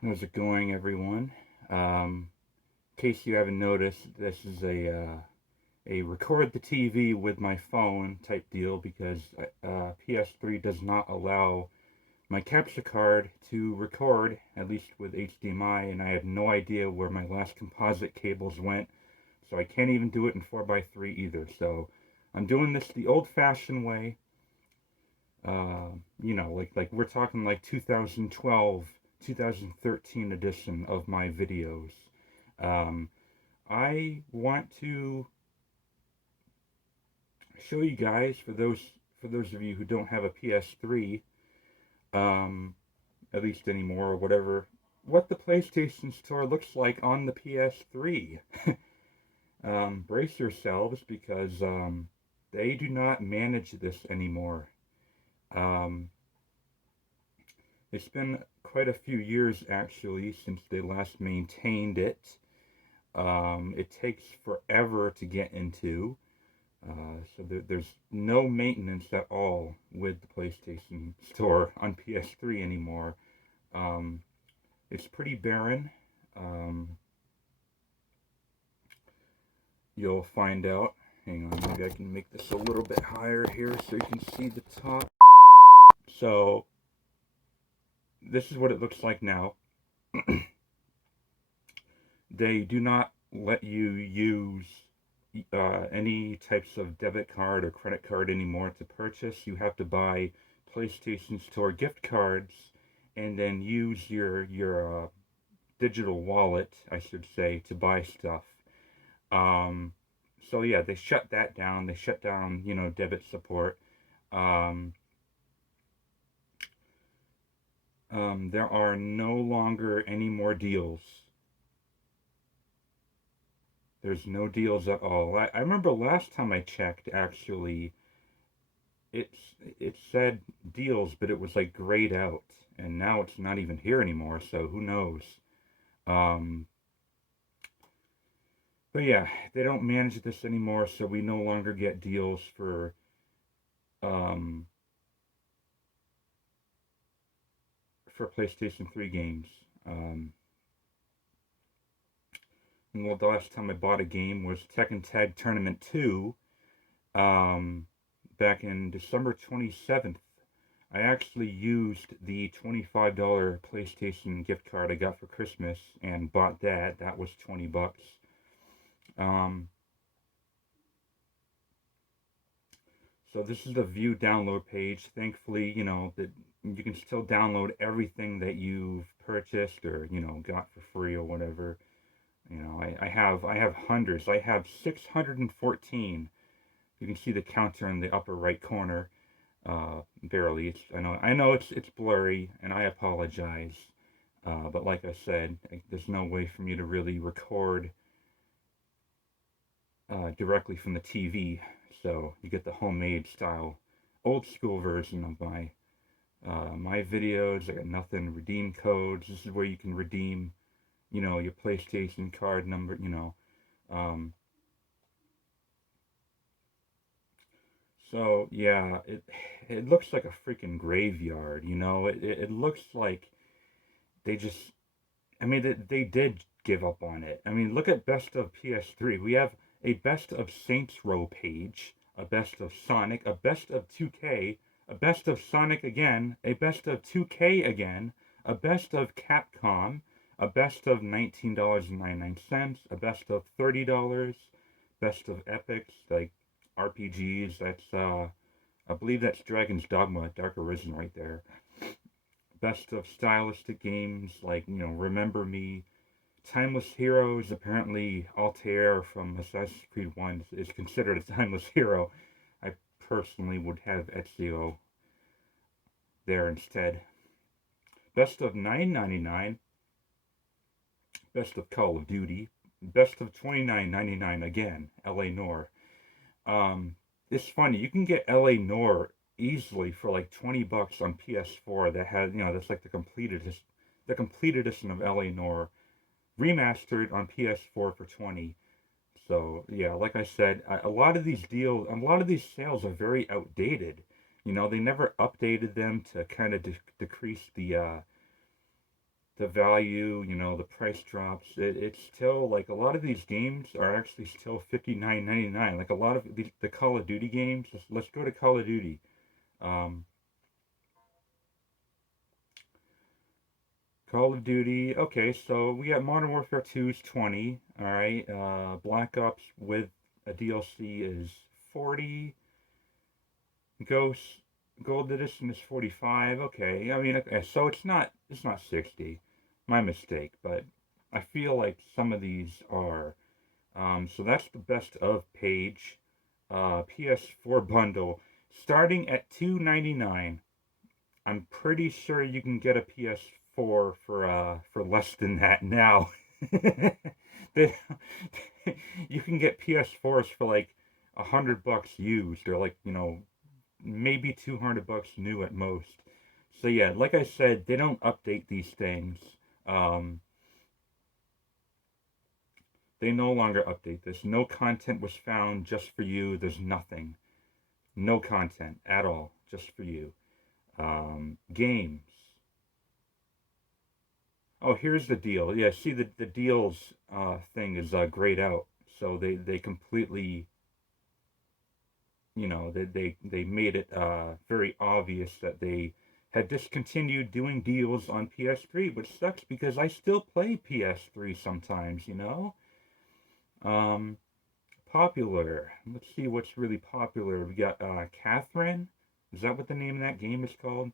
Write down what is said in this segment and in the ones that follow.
How's it going, everyone? In case you haven't noticed, this is a record the TV with my phone type deal because PS3 does not allow my capture card to record, at least with HDMI, and I have no idea where my last composite cables went, so I can't even do it in 4x3 either. So I'm doing this the old-fashioned way. Like we're talking like 2012, 2013 edition of my videos. Um, I want to show you guys, for those of you who don't have a PS3, um, at least anymore or whatever, what the PlayStation Store looks like on the PS3. Brace yourselves because they do not manage this anymore. Um, it's been quite a few years actually since they last maintained it. It takes forever to get into. There's no maintenance at all with the PlayStation Store on PS3 anymore. Um, it's pretty barren. Um, you'll find out. Hang on, maybe I can make this a little bit higher here so you can see the top. So, this is what it looks like now. They do not let you use any types of debit card or credit card anymore to purchase. You have to buy PlayStation Store gift cards and then use your digital wallet, I should say, to buy stuff. Um, so yeah, they shut that down. They shut down, debit support. Um, there are no longer any more deals. There's no deals at all. I remember last time I checked, actually, it said deals, but it was like grayed out, and now it's not even here anymore. So who knows? Um, but yeah, they don't manage this anymore, so we no longer get deals um, for PlayStation 3 games. Um, and the last time I bought a game was Tekken Tag Tournament 2, um, back in December 27th. I actually used the $25 PlayStation gift card I got for Christmas and bought that. That was 20 bucks. Um, so this is the view download page. Thankfully, that you can still download everything that you've purchased or, got for free or whatever. I have hundreds. I have 614. You can see the counter in the upper right corner. Barely. I know it's blurry, and I apologize. But like I said, there's no way for me to really record directly from the TV. So you get the homemade style, old school version of my videos. I got nothing. Redeem codes. This is where you can redeem, your PlayStation card number. Um, so yeah, it looks like a freaking graveyard. It looks like they just. I mean, they did give up on it. I mean, look at Best of PS3. We have a Best of Saints Row page, a Best of Sonic, a Best of 2K, a Best of Sonic again, a Best of 2K again, a Best of Capcom, a Best of $19.99, a Best of $30, Best of Epics, like RPGs. I believe that's Dragon's Dogma, Dark Arisen right there. Best of stylistic games like, Remember Me, Timeless Heroes. Apparently, Altair from Assassin's Creed 1 is considered a timeless hero. I personally would have Ezio there instead. Best of 9.99, Best of Call of Duty, Best of 29.99 again, LA Noire. Um, it's funny, you can get LA Noire easily for like 20 bucks on PS4 that has, that's like the complete edition of LA Noire remastered on PS4 for 20. So yeah, like I said, a lot of these deals, a lot of these sales are very outdated. They never updated them to kind of decrease the value, the price drops. It's still like a lot of these games are actually still $59.99. Like a lot of the Call of Duty games. Let's go to Call of Duty. Um, Call of Duty. Okay, so we got Modern Warfare 2's 20. All right. Black Ops with a DLC is 40. Ghost Gold Edition is 45. Okay. I mean, okay, so it's not 60. My mistake, but I feel like some of these are. So that's the best of page. PS4 bundle starting at $299. I'm pretty sure you can get a PS4 for less than that now. They, you can get PS4s for like $100 used, or like maybe $200 new at most. So yeah, like I said, they don't update these things. Um, they no longer update this. No content was found just for you. There's nothing. No content at all, just for you. Games. Oh, here's the deal. Yeah, see the deals thing is grayed out. So they completely, they made it very obvious that they had discontinued doing deals on PS3, which sucks because I still play PS3 sometimes. Um, Popular. Let's see what's really popular. We got Catherine. Is that what the name of that game is called?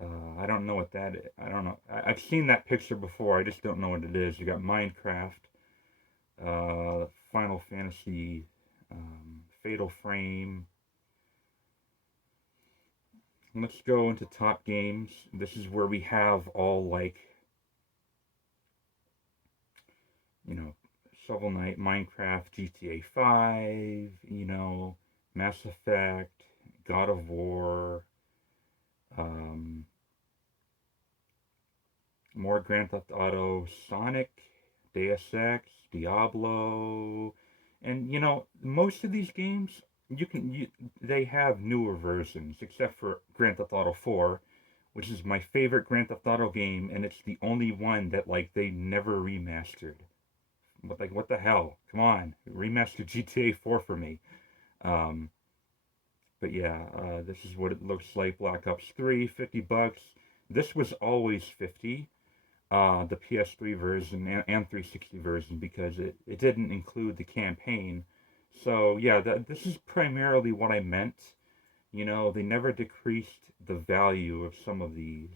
I don't know what that is. I don't know. I've seen that picture before. I just don't know what it is. You got Minecraft, Final Fantasy, Fatal Frame. Let's go into top games. This is where we have all like, you know, Shovel Knight, Minecraft, GTA 5, Mass Effect, God of War, um, more Grand Theft Auto, Sonic, Deus Ex, Diablo, and most of these games they have newer versions, except for Grand Theft Auto 4, which is my favorite Grand Theft Auto game, and it's the only one that like they never remastered. But like, what the hell? Come on, remaster GTA 4 for me. Um, but yeah, this is what it looks like. Black Ops 3, $50. This was always 50. The PS3 version and 360 version, because it didn't include the campaign. So yeah, this is primarily what I meant. They never decreased the value of some of these.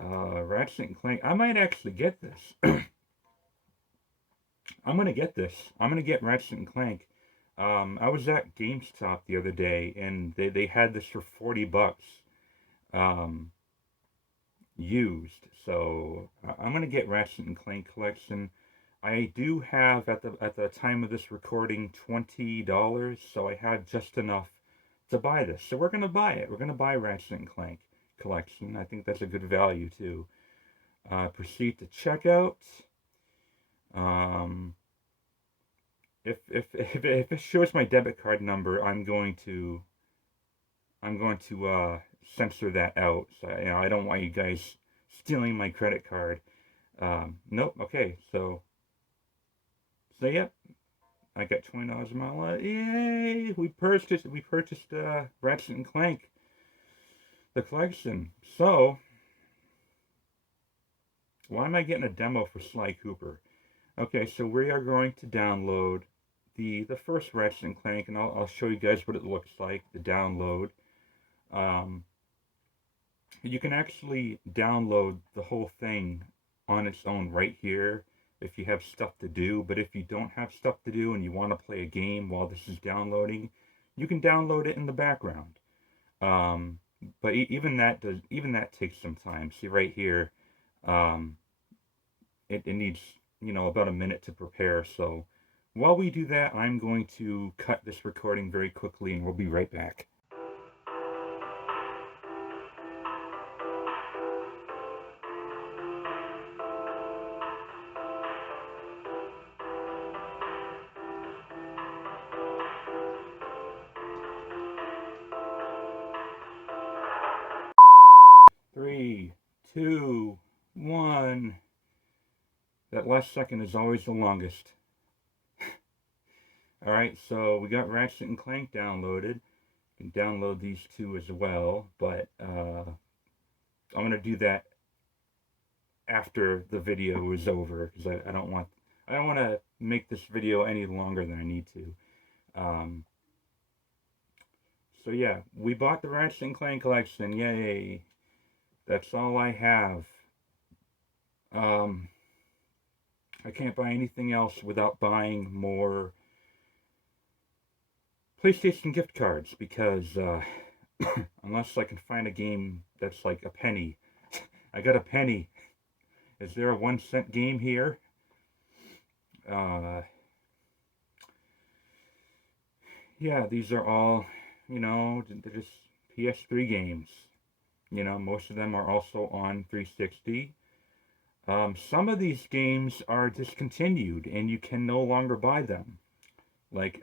Ratchet and Clank. I might actually get this. I'm gonna get this. I'm gonna get Ratchet and Clank. I was at GameStop the other day, and they had this for $40. Um, Used. So I'm gonna get Ratchet and Clank collection. I do have at the time of this recording $20, so I had just enough to buy this. So we're gonna buy it. We're gonna buy Ratchet and Clank collection. I think that's a good value too. Proceed to checkout. Um, if it shows my debit card number, I'm going to censor that out. So I don't want you guys stealing my credit card. Nope. Okay. So yep. I got $20 in my wallet. Yay! We purchased Ratchet and Clank, the collection. So why am I getting a demo for Sly Cooper? Okay, so we are going to download the first Ratchet and Clank, and I'll show you guys what it looks like. The download. Um, you can actually download the whole thing on its own right here if you have stuff to do. But if you don't have stuff to do and you want to play a game while this is downloading, you can download it in the background. Um, but even that takes some time. See right here, um, it needs about a minute to prepare. So while we do that, I'm going to cut this recording very quickly, and we'll be right back. 3, 2, one. That last second is always the longest. Alright, so we got Ratchet and Clank downloaded. You can download these two as well, but I'm going to do that after the video is over, because I don't want to make this video any longer than I need to. So yeah, we bought the Ratchet and Clank collection. Yay! That's all I have. I can't buy anything else without buying more PlayStation gift cards, because unless I can find a game that's like a penny. I got a penny. Is there a 1-cent game here? Yeah, these are all, they're just PS3 games. Most of them are also on 360. Some of these games are discontinued and you can no longer buy them. Like,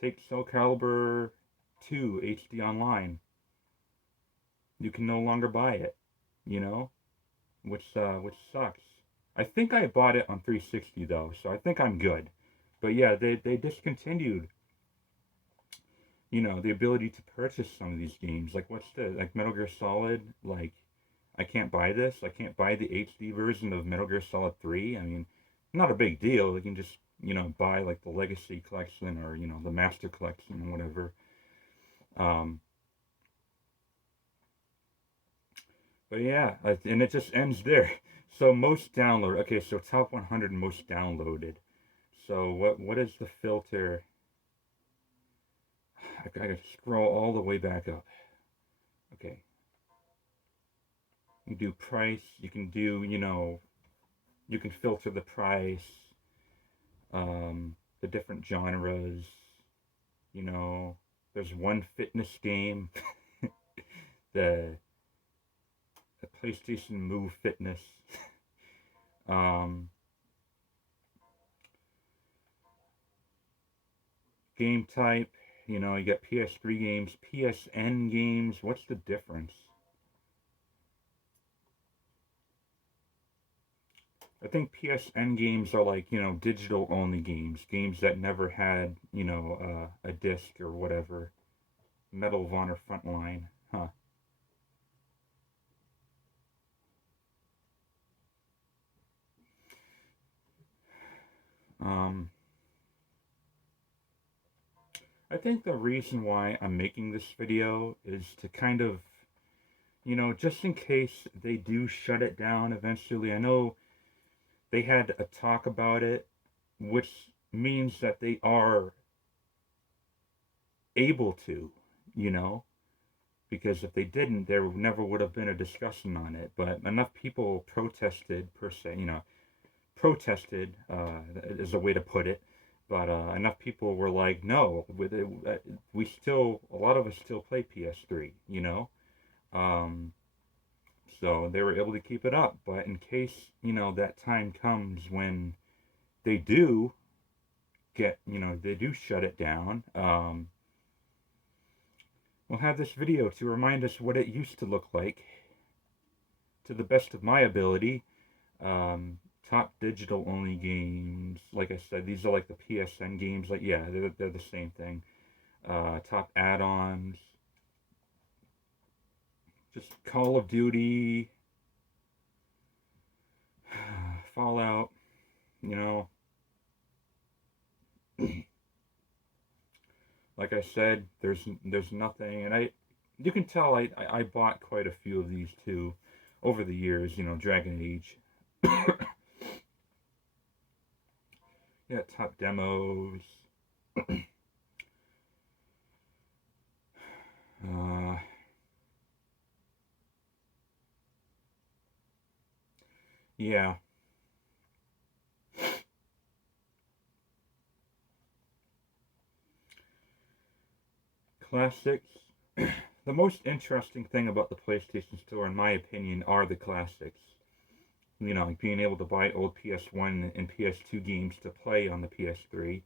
take Soul Calibur 2 HD Online. You can no longer buy it, which sucks. I think I bought it on 360 though, so I think I'm good. But yeah, they discontinued, the ability to purchase some of these games. Like, what's this? Like Metal Gear Solid, like, I can't buy this. I can't buy the HD version of Metal Gear Solid 3. I mean, not a big deal. You can just, buy like the Legacy Collection or, the Master Collection or whatever. But yeah, and it just ends there. So most download. Okay, so top 100 most downloaded. So what is the filter? I gotta scroll all the way back up. Okay. You do price. You can do, you can filter the price, the different genres. There's one fitness game, the PlayStation Move Fitness. Game type, you got PS3 games, PSN games. What's the difference? I think PSN games are like, digital only games. Games that never had, a disc or whatever. Medal of Honor Frontline. Huh. I think the reason why I'm making this video is to kind of, just in case they do shut it down eventually. I know they had a talk about it, which means that they are able to, because if they didn't, there never would have been a discussion on it. But enough people protested, per se, protested is a way to put it. But enough people were like, no, we still, a lot of us still play PS3, so they were able to keep it up. But in case, that time comes when they do they do shut it down, we'll have this video to remind us what it used to look like, to the best of my ability. Top digital only games, like I said, these are like the PSN games. Like, yeah, they're the same thing. Top add-ons, just Call of Duty, Fallout, like I said, there's nothing, and you can tell I bought quite a few of these too over the years. Dragon Age. Yeah, top demos. Yeah. Classics. The most interesting thing about the PlayStation Store, in my opinion, are the classics. Like being able to buy old PS1 and PS2 games to play on the PS3.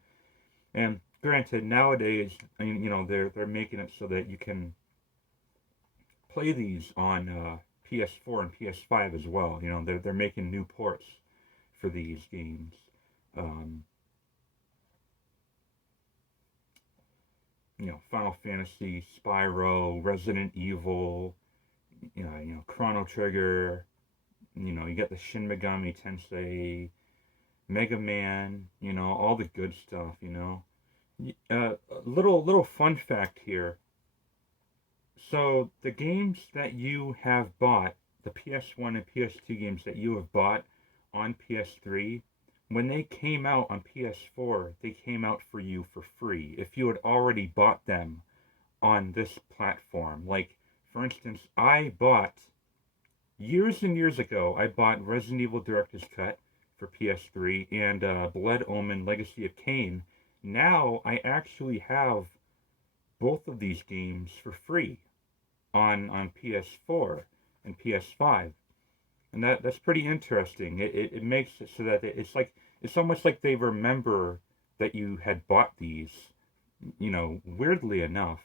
And granted, nowadays, they're making it so that you can play these on PS4 and PS5 as well. You know, they're making new ports for these games. Um, you know, Final Fantasy, Spyro, Resident Evil, Chrono Trigger. You know, you got the Shin Megami Tensei, Mega Man. You know, all the good stuff. You know, little fun fact here. So the games that you have bought, the PS1 and PS2 games that you have bought on PS3, when they came out on PS4, they came out for you for free if you had already bought them on this platform. Like, for instance, I bought, years and years ago, I bought Resident Evil Director's Cut for PS3 and Blood Omen Legacy of Kain. Now I actually have both of these games for free on PS4 and PS5, and that's pretty interesting. It makes it so that it's like it's almost like they remember that you had bought these, you know, weirdly enough.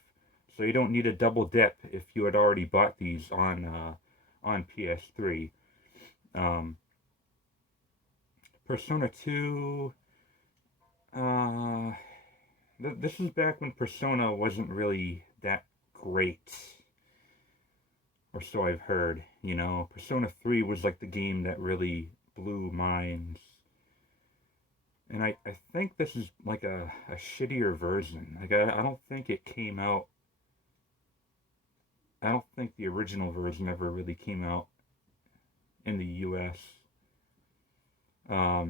So you don't need a double dip if you had already bought these on PS3. Um, Persona 2. Uh, this is back when Persona wasn't really that great, or so I've heard. You know, Persona 3 was like the game that really blew minds. And I think this is like a shittier version. Like, I don't think it came out. I don't think the original version ever really came out in the US. A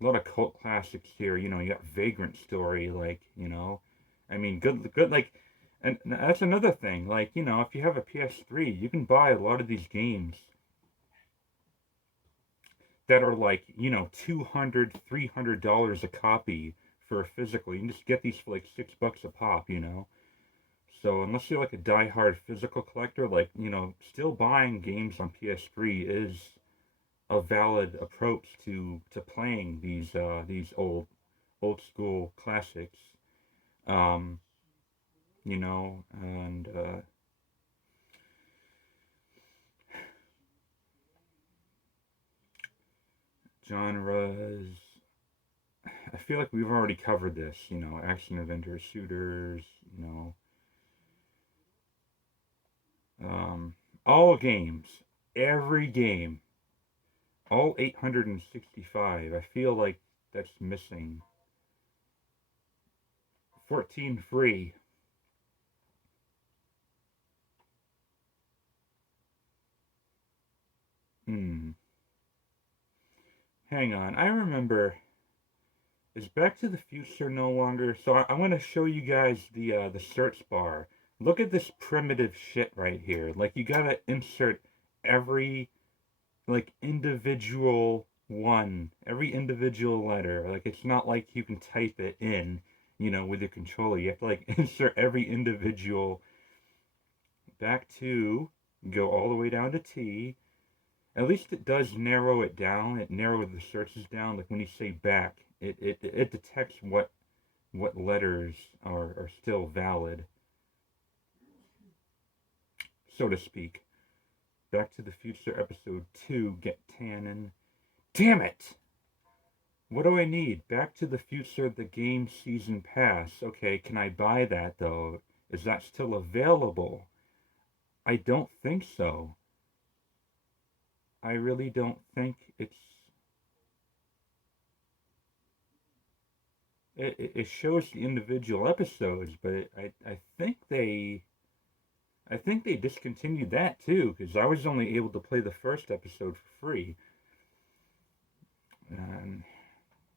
lot of cult classics here. You know, you got Vagrant Story, like, you know. I mean, good, like, and that's another thing. Like, you know, if you have a PS3, you can buy a lot of these games that are like, you know, $200, $300 a copy for a physical. You can just get these for like $6 a pop, you know. So unless you're like a die-hard physical collector, like, you know, still buying games on PS3 is a valid approach to playing these old school classics. Um, you know, and genres. I feel like we've already covered this, you know, action adventure shooters, you know, um, all games, every game, all 865. I feel like that's missing. 14 free. Hmm. Hang on. I remember. Is Back to the Future no longer? So I'm going to show you guys the search bar. Look at this primitive shit right here. Like, you gotta insert every like individual one, every individual letter. Like, it's not like you can type it in, you know, with your controller. You have to like insert every individual. Back to, go all the way down to T. At least it does narrow it down. It narrows the searches down. Like when you say back, it detects what letters are still valid, so to speak. Back to the Future Episode 2, Get Tannen. Damn it! What do I need? Back to the Future, the game season pass. Okay, can I buy that though? Is that still available? I don't think so. I really don't think it shows the individual episodes, but I think they discontinued that too, because I was only able to play the first episode for free. And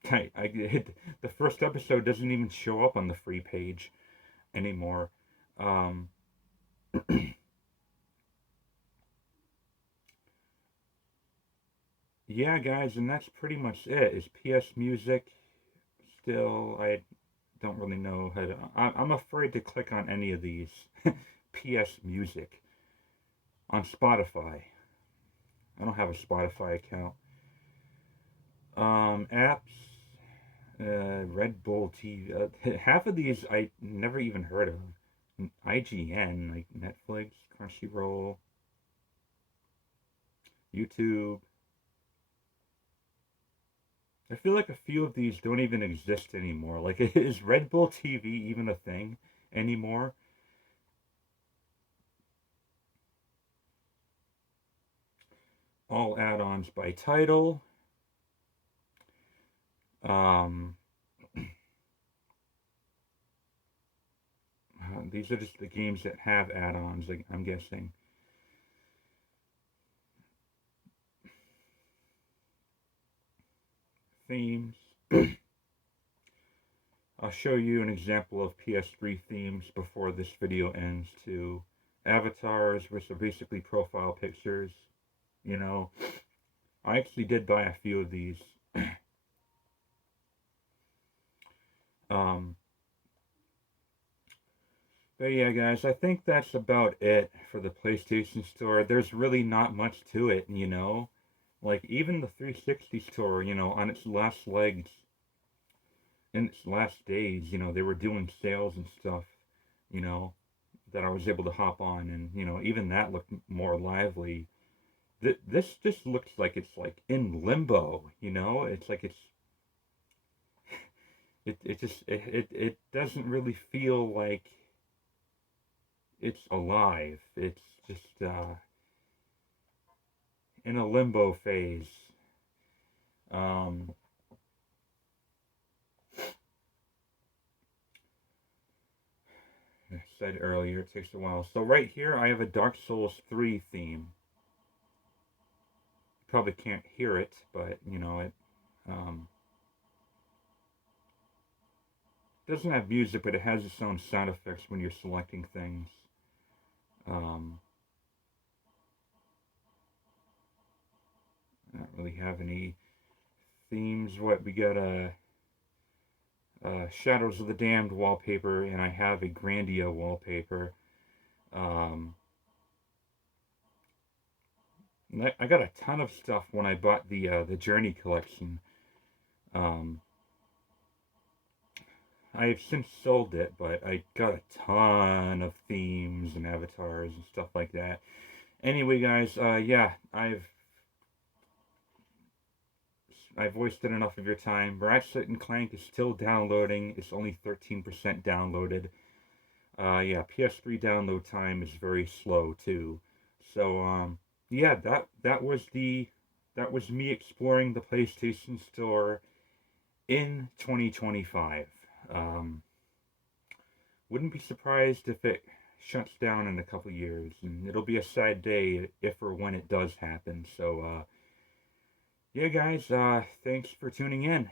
the first episode doesn't even show up on the free page anymore. Um, yeah, guys, and that's pretty much it. Is PS Music still? I don't really know how to. I'm afraid to click on any of these. PS Music on Spotify. I don't have a Spotify account. Apps, Red Bull TV. Half of these I never even heard of. IGN, like Netflix, Crunchyroll. YouTube. I feel like a few of these don't even exist anymore. Like, is Red Bull TV even a thing anymore? All add-ons by title. Um, these are just the games that have add-ons, like, I'm guessing. Themes. I'll show you an example of PS3 themes before this video ends too. Avatars, which are basically profile pictures. You know, I actually did buy a few of these. um, but yeah, guys, I think that's about it for the PlayStation Store. There's really not much to it, you know? Like, even the 360 store, you know, on its last legs, in its last days, you know, they were doing sales and stuff, you know, that I was able to hop on, and, you know, even that looked more lively. This just looks like it's like in limbo, you know? It's like it doesn't really feel like it's alive. It's just in a limbo phase. Um, I said earlier, it takes a while. So right here, I have a Dark Souls 3 theme. You probably can't hear it, but you know it. Um, doesn't have music, but it has its own sound effects when you're selecting things. Um, I don't really have any themes. What we got a Shadows of the Damned wallpaper, and I have a Grandia wallpaper. Um, I got a ton of stuff when I bought the Journey collection. Um, I have since sold it, but I got a ton of themes and avatars and stuff like that. Anyway, guys, yeah, I've wasted enough of your time. Ratchet and Clank is still downloading. It's only 13% downloaded. Yeah, PS3 download time is very slow too. So, yeah, that was me exploring the PlayStation Store in 2025. Um, wouldn't be surprised if it shuts down in a couple years, and it'll be a sad day if or when it does happen. So, yeah, guys, thanks for tuning in.